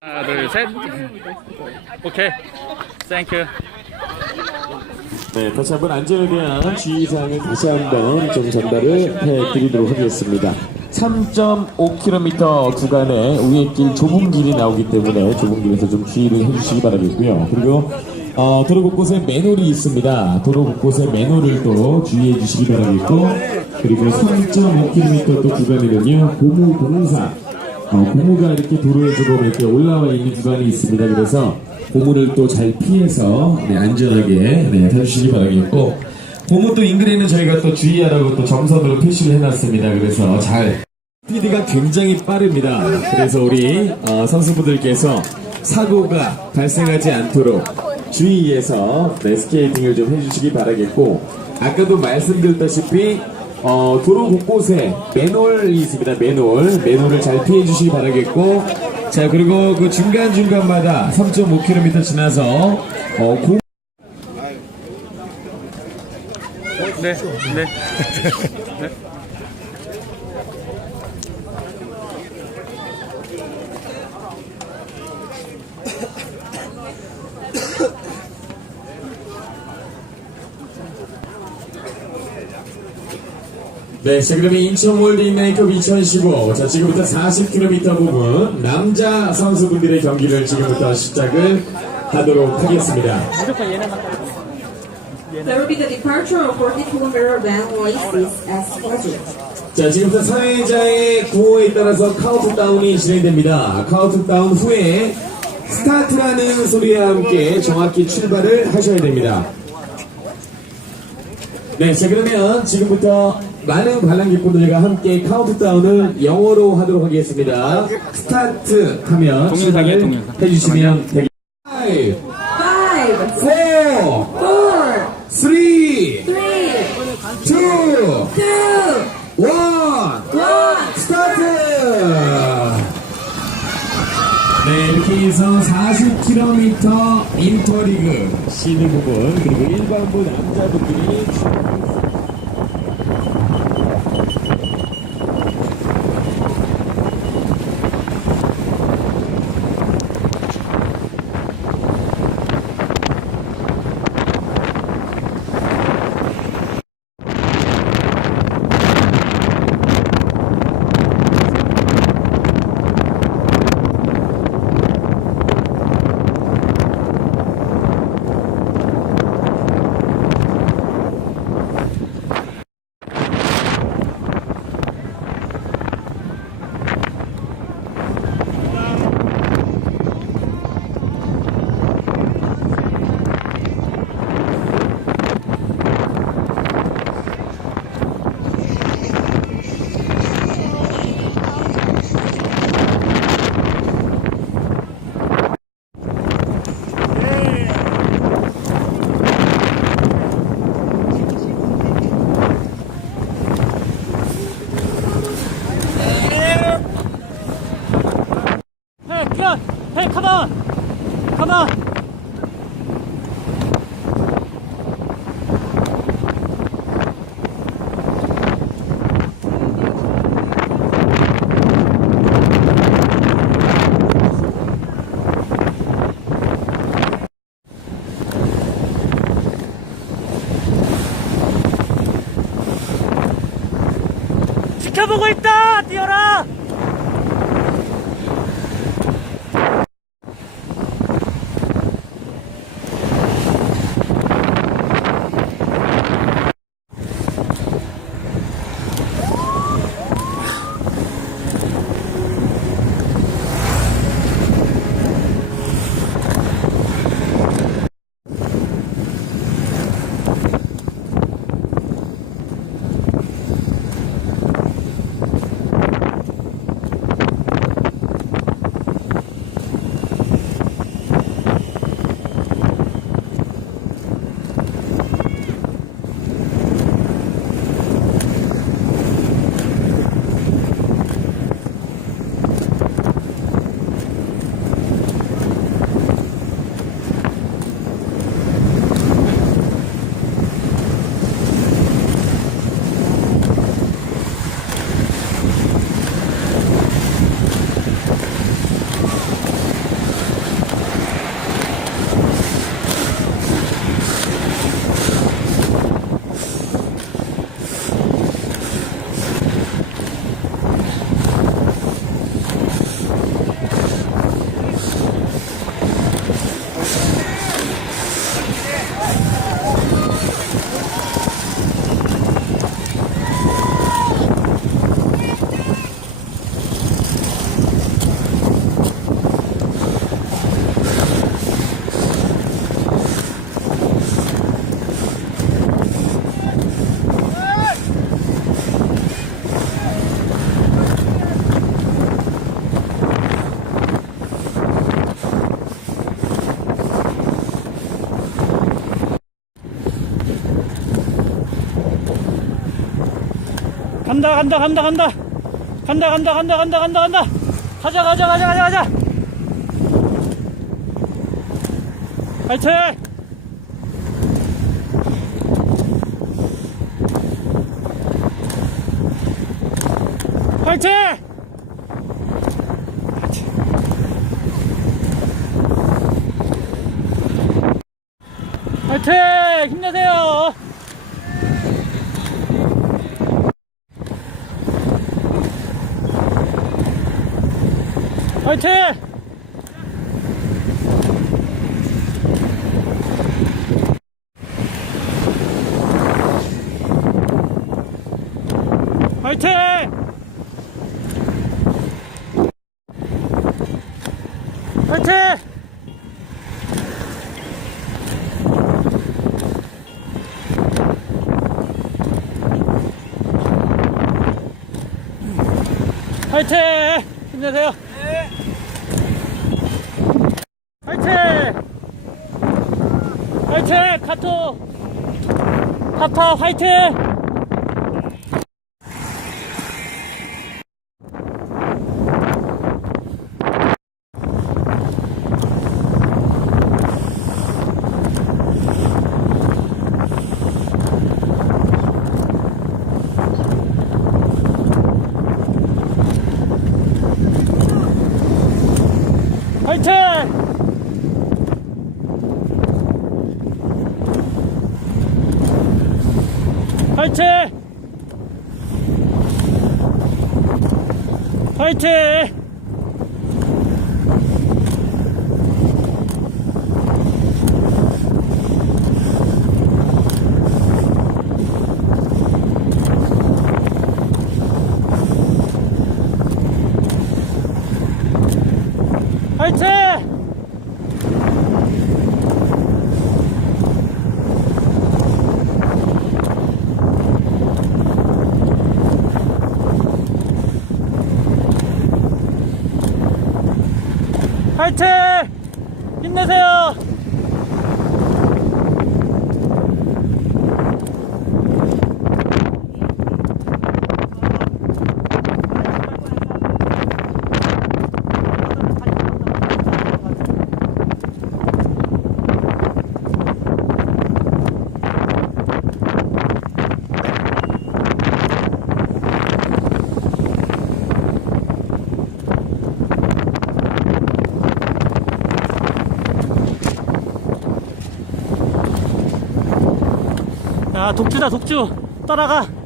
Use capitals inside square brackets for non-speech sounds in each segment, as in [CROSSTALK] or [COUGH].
하나, 둘, 셋. 오케이. 땡큐. 네, 다시 한번 안전에 대한 주의사항을 다시 한번 좀 전달을 해드리도록 하겠습니다. 3.5km 구간에 우회 길 좁은 길이 나오기 때문에 좁은 길에서 좀 주의를 해주시기 바라겠고요. 그리고 어, 도로 곳곳에 맨홀이 있습니다. 도로 곳곳에 맨홀을 또 주의해 주시기 바라겠고 그리고 3.5km 또 구간에는요 고무 공사 어, 고무가 이렇게 도로에 조금 이렇게 올라와 있는 구간이 있습니다. 그래서 고무를 또 잘 피해서 네, 안전하게 네, 타주시기 바라겠고 고무 또 인근에는 저희가 또 주의하라고 또 정선으로 표시를 해놨습니다. 그래서 잘 스피드가 굉장히 빠릅니다. 그래서 우리 어, 선수분들께서 사고가 발생하지 않도록 주의해서 네, 스케이팅을 좀 해주시기 바라겠고 아까도 말씀드렸다시피 어, 도로 곳곳에 맨홀이 있습니다. 맨홀 맨홀을 잘 피해 주시기 바라겠고 자 그리고 그 중간 중간마다 3.5km 지나서 어, 고 네, 네. 네. [LAUGHS] 네, 자 그러면 인천 월드인라인컵 2015. 자 지금부터 40km 부분 남자 선수분들의 경기를 지금부터 시작을 하도록 하겠습니다. There will be the departure of 40 kilometer van races as scheduled. 자 지금부터 사회자의 구호에 따라서 카운트다운이 진행됩니다. 카운트다운 후에 스타트라는 소리와 함께 정확히 출발을 하셔야 됩니다. 네, 자 그러면 지금부터 많은 관람객분들과 함께 카운트다운을 영어로 하도록 하겠습니다. 스타트 하면 동영상. 해주시면 되겠습니다. 5, 5, 4, 4, 3, 3, 2, 2, 1, 1. 스타트! 네, 이렇게 해서 40km 인터리그 시드 부분 그리고 일반부 남자분들이 지켜보고 있다! 뛰어라! 간다 간다 간다 간다. 간다 간다 간다 간다 간다 간다. 가자 가자 가자 가자 가자. 파이팅! 파이팅! 파이팅! 힘내세요 파이팅! 파이팅! 파이팅! 파이팅! 힘내세요 파이팅 파이팅 카토. 파파 파이팅! 파이팅 화이팅! 화이팅! 파이팅! 힘내세요! 독주다, 독주! 따라가!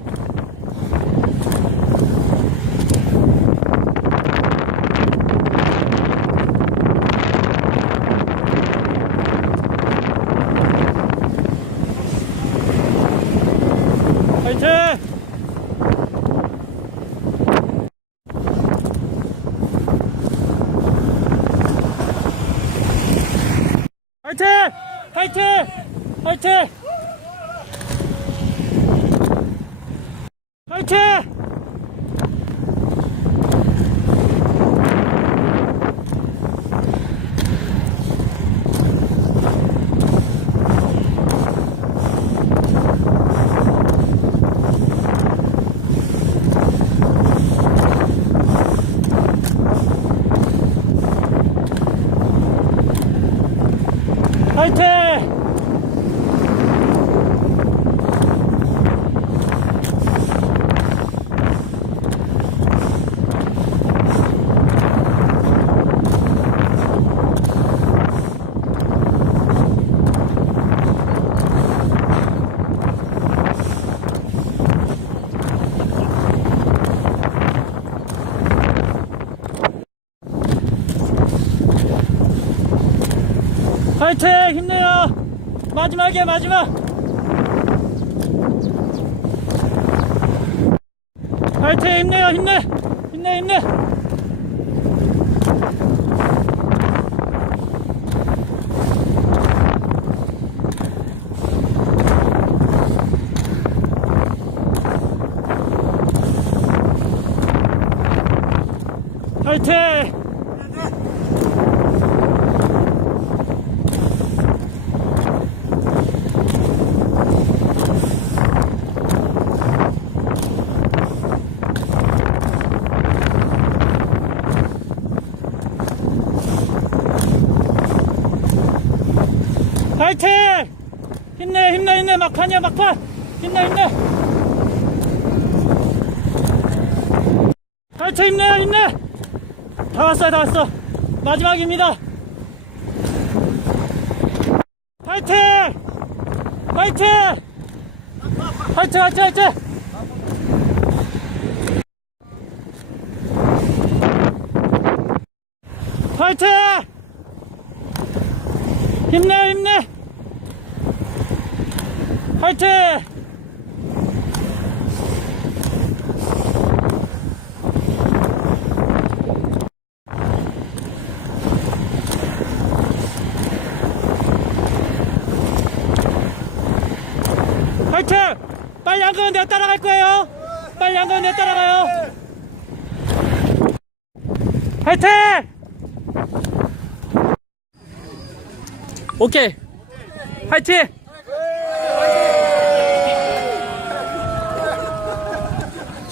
화이팅! 마지막이야, 마지막! 파이팅! 힘내요, 힘내! 힘내, 힘내! 파이팅! 파이팅! 힘내, 힘내, 힘내. 막판. 힘내, 힘내. 파이팅, 힘내, 힘내. 다 왔어요, 다 왔어. 마지막입니다. 파이팅! 파이팅! 파이팅, 파이팅, 파이팅! 파이팅! 힘내, 힘내! 파이팅! 파이팅! 빨리 안 가면 내가 따라갈 거예요! 빨리 안 가면 내가 따라가요! 파이팅! 오케이! 파이팅!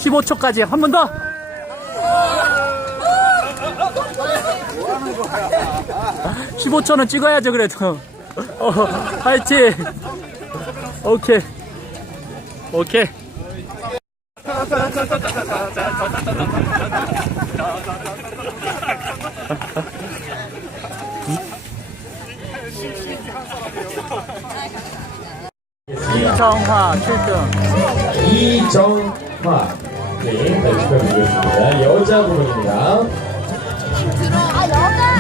(15초까지) 한 번 더! (15초는) 찍어야죠 그래도. 어, 파이팅! 오케이. 오케이 이정화 7등 이정화. 네, 네, 축하드리겠습니다. 여자 부분입니다.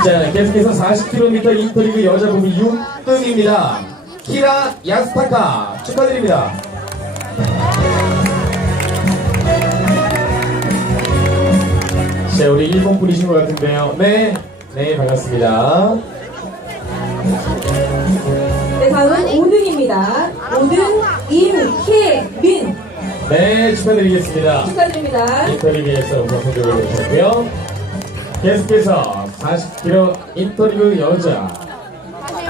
자, 계속해서 40km 인터리그 여자 부분 6등입니다. 키라 야스타카 축하드립니다. 자, 우리 일본 분이신 것 같은데요. 네, 네, 반갑습니다. 네, 다음은 5등입니다. 5등 임혜민 네, 축하드리겠습니다. 축하드립니다. 인터리그에서 우선 성적을 거두셨고요. 계속해서 40km 인터리그 여자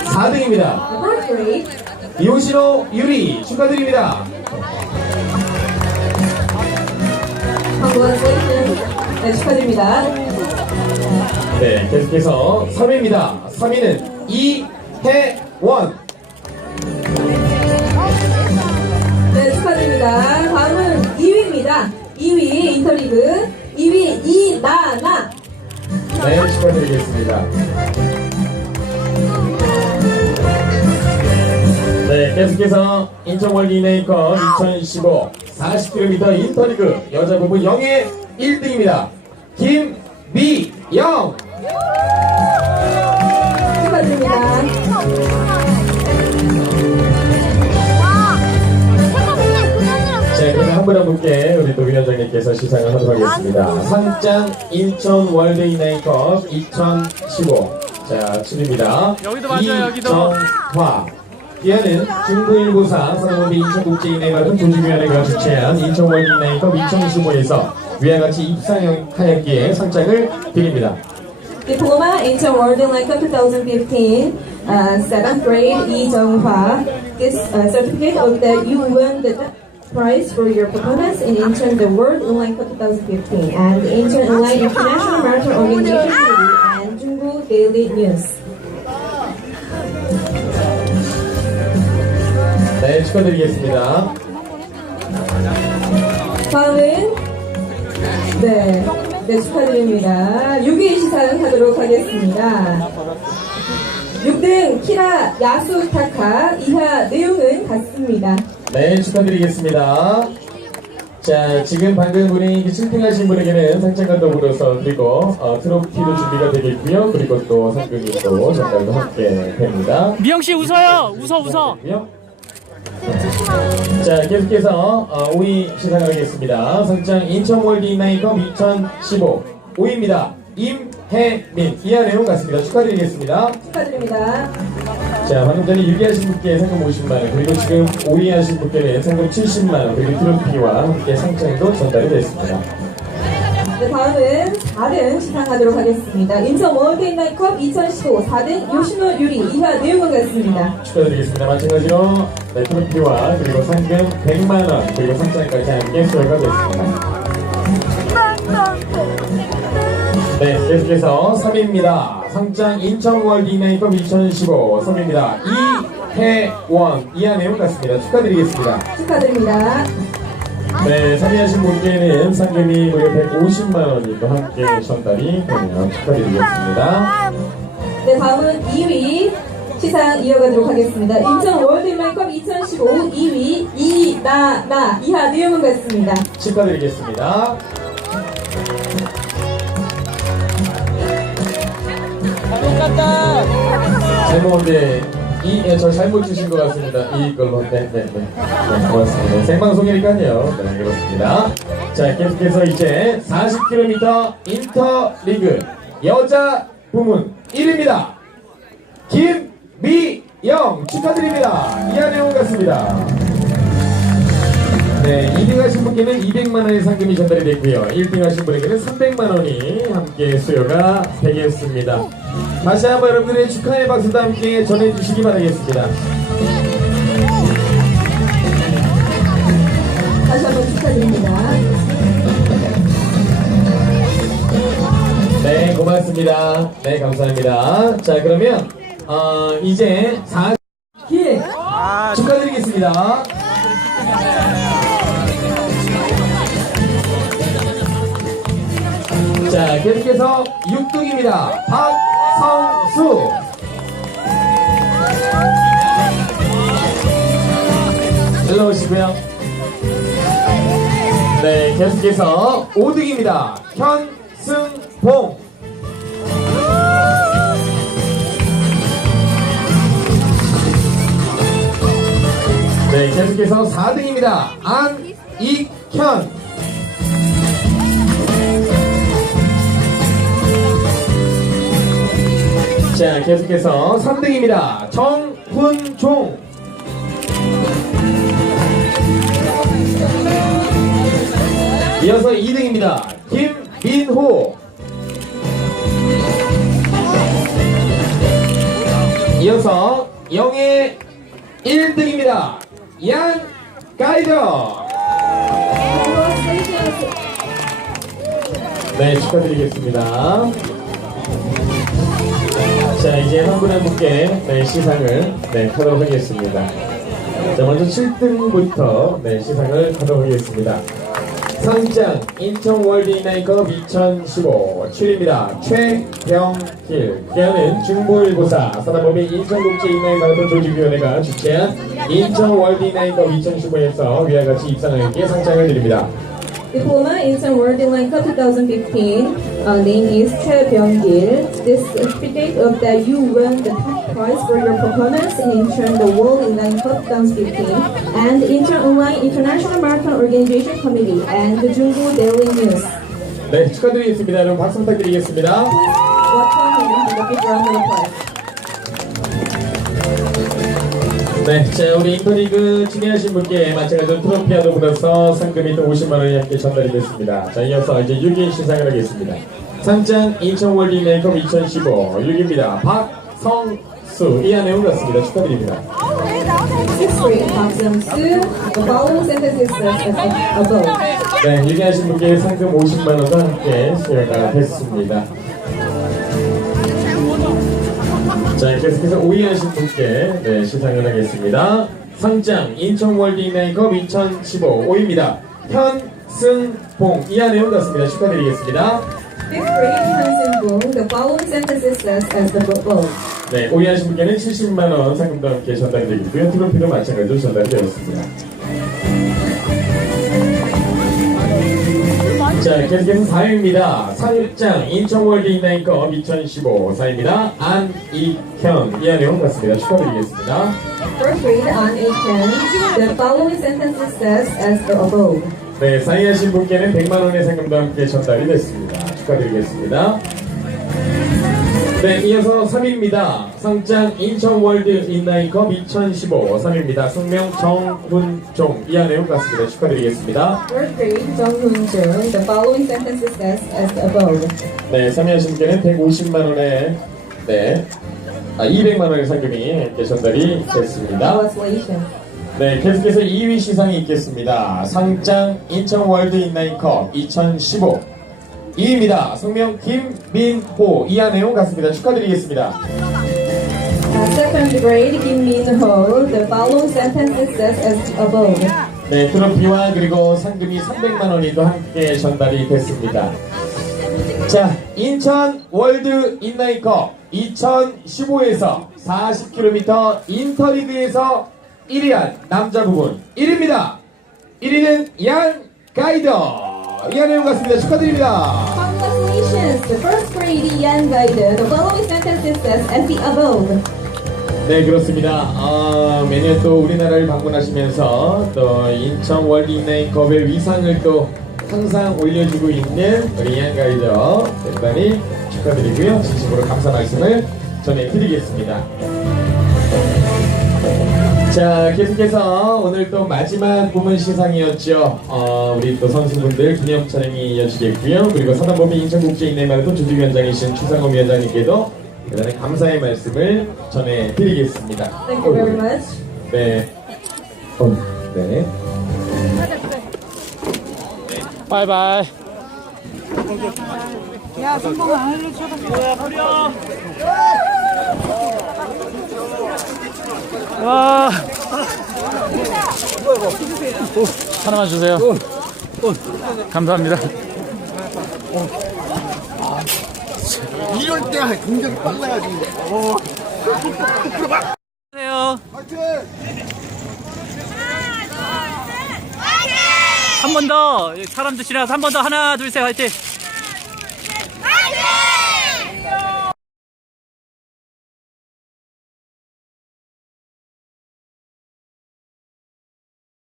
4등입니다. Birth rate 이호시노 유리 축하드립니다. Congratulations. 네, 축하드립니다. 네, 계속해서 3위입니다. 3위는 이혜원. 네, 축하드립니다. 다음은 2위입니다. 2위 인터리그 2위 이나나 네, 축하드리겠습니다. 네, 계속해서 인천월드 이네이커 2015 40km 인터리그 여자 부부 영예 1등입니다. 김미영. 축하드립니다. 자, 그러면 한분한 분께 우리 또 위원장님께서 시상을 하도록 하겠습니다. 상장 인천 월드 이네이커 2015. 자, 출입니다. 여기도 맞아요, 여기도. 이정화. 기아는 중부일보사 산업비 인천국제인회가 등 조직위원회가 주최한 인천 월드 이네이커 2015에서 위와 같이 입상하였기에 상장을 드립니다. Diploma Inter World Like 2015, uh, 7th grade Lee Jung-hwa. This uh, certificate of that you won the prize for your performance in Incheon the World Online Cup 2015 and the Incheon Online International Marathon Organization and Jungbu Daily News. 네, 축하드리겠습니다. 다음은 네, 네 축하드립니다. 6위 시상하도록 하겠습니다. 6등 키라 야수 타카 이하 내용은 같습니다. 네, 축하드리겠습니다. 자, 지금 방금 우리 7등하신 분에게는 상장과 더불어서 그리고 어, 트로피도 준비가 되겠고요. 그리고 또 상금이 또 전달도 함께 됩니다. 미영 씨 웃어요 웃어 웃어 고요. 자, 계속해서 어, 5위 시상하겠습니다. 상장 인천월드 이나이컵 2015 5위입니다. 임혜민 이하 내용 같습니다. 축하드리겠습니다. 축하드립니다. 자, 방금 전에 6위 하신 분께 상금 50만원, 그리고 지금 5위 하신 분께는 상금 70만원, 그리고 트로피와 함께 상장도 전달이 됐습니다. 네, 다음은 4등 시상하도록 하겠습니다. 인천 월드인 나이컵 2015 4등 요시노 유리 이하 내용은 같습니다. 축하드리겠습니다. 마찬가지로 네, 트로피와 그리고 상금 100만원, 그리고 상장까지 함께 수여가 됐습니다. 네, 계속해서 3위입니다. 상장 인천월드 이나이컵 2015 3위입니다. 김혜원 이하내용 같습니다. 축하드리겠습니다. 축하드립니다. 네, 참여하신 분께는 상금이 무려 150만 원이 또 함께 전달이 되네요. 축하드리겠습니다. 네, 다음은 2위 시상 이어가도록 하겠습니다. 인천 월드맨컵 2015 2위 이나나 이하 내용은 같습니다. 축하드리겠습니다. 제목인데 이, 예, 저 잘못 주신 것 같습니다. 이걸로. 네, 네, 네. 네, 고맙습니다. 생방송이니까요. 네, 그렇습니다. 자, 계속해서 이제 40km 인터리그 여자 부문 1위입니다. 김미영 축하드립니다. 이하내용 같습니다. 네, 2등 하신 분께는 200만 원의 상금이 전달이 됐고요. 1등 하신 분에게는 300만 원이 함께 수여가 되겠습니다. 다시 한번 여러분들의 축하의 박수도 함께 전해주시기 바라겠습니다. 다시 한번 축하드립니다. 네, 고맙습니다. 네, 감사합니다. 자, 그러면 어, 이제 4길 축하드리겠습니다. 자, 계속해서 6등입니다. 박성수. 일로 오시고요. 네, 계속해서 5등입니다. 현승봉. 네, 계속해서 4등입니다. 안익현. 자, 계속해서 3등입니다. 정훈종. 이어서 2등입니다. 김민호. 이어서 영예 1등입니다. 양 가이더. 네, 축하드리겠습니다. 자, 이제 한 분 한 분께 네, 시상을 네, 하도록 하겠습니다. 자, 먼저 7등부터 네, 시상을 하도록 하겠습니다. 상장 인천 월드 인라인컵 2015 7입니다. 최병길 기아는 중보일보사 사단법인 인천국제 인라인 마라톤 조직위원회가 주최한 인천 월드 인라인컵 2015에서 위와 같이 입상하게 상장을 드립니다. Diploma Incheon World Inline Cup 2015. Uh, name is Choi Byung-gil. This certificate of that you won the top prize for your performance in Incheon the World Inline Cup 2015 and Incheon Online International Marathon Organization Committee and the Jungho Daily News. 네, 축하드리겠습니다. 여러분 박수 부탁드리겠습니다. Welcome him to the big round of applause. 네, 자 우리 인터리그 진행하신 분께 마찬가지로 트로피아도 받아서 상금이 또 50만 원이 함께 전달이 됐습니다. 자 이어서 이제 6위 시상을 하겠습니다. 상장 인천 월드 메이크업 2015 6위입니다. 박성수 이하내용 같습니다. 축하드립니다. 네, 6위 하신 분께 상금 50만 원과 함께 수여가 됐습니다. 자, 계속해서 5위 하신 분께 네, 시상을 하겠습니다. 상장 인천 월드 메이크업 2015 5위입니다. 현승봉 이하내용 같습니다. 축하드리겠습니다. 네, 5위 하신 분께는 70만 원 상금도 함께 전달이 되겠고요. 트로피도 마찬가지로 전달이 되었습니다. 자, 계속해서 4위입니다. 상장 인천월드 인라인컵 2015 4위입니다. 안익현 이하내용 같습니다. 축하드리겠습니다. First grade on A10. The following sentence says as the above. 네, 상위하신 분께는 100만 원의 상금도 함께 전달이 됐습니다. 축하드리겠습니다. 네, 이어서 3위입니다. 상장 인천월드 인라인컵 2015 3위입니다. 성명 정훈종 이하 내용 같습니다. 축하드리겠습니다. Third grade Jung Hoon Jung. The following sentence is says as above. 네, 3위 하신 분께는 150만 원의 네, 아, 200만 원의 상금이 함께 전달이 됐습니다. Congratulations. 네, 계속해서 2위 시상이 있겠습니다. 상장 인천월드 인라인컵 2015 2위입니다. 성명 김민호 이하내용 같습니다. 축하드리겠습니다. Second grade Kim Min Ho. The following sentence is said as above. 네, 트로피와 그리고 상금이 300만 원이 또 함께 전달이 됐습니다. 자, 인천 월드 인라인컵 2015에서 40km 인터리그에서 1위한 남자 부분 1위입니다. 1위는 양 가이더. 이한해용 같습니다. 축하드립니다. Congratulations! The first grade Yan Gaiden. The following sentence is said as the above. 네 그렇습니다. 어, 매년 또 우리나라를 방문하시면서 또 인천 월드 인라인컵의 위상을 또 항상 올려주고 있는 우리 이안 가이더 대단히 축하드리고요. 진심으로 감사 말씀을 전해드리겠습니다. 자 계속해서 오늘 또 마지막 부문 시상이었죠. 어, 우리 또 선수분들 기념 촬영이 이어지겠고요. 그리고 사단법인 인천국제인내마라톤 조직위원장이신 추상호 위원장님께도 대단히 감사의 말씀을 전해드리겠습니다. Thank you very much. 네. 어, 네. 바이바이. 야, 성공 안 뭐야, 버려. 와. 오, 하나만 주세요. 감사합니다. 이럴 때 굉장히 빨라야지. 어. 안녕하세요. 한 번 더. 사람들 지나서 한 번 더. 하나, 둘, 셋, 화이팅.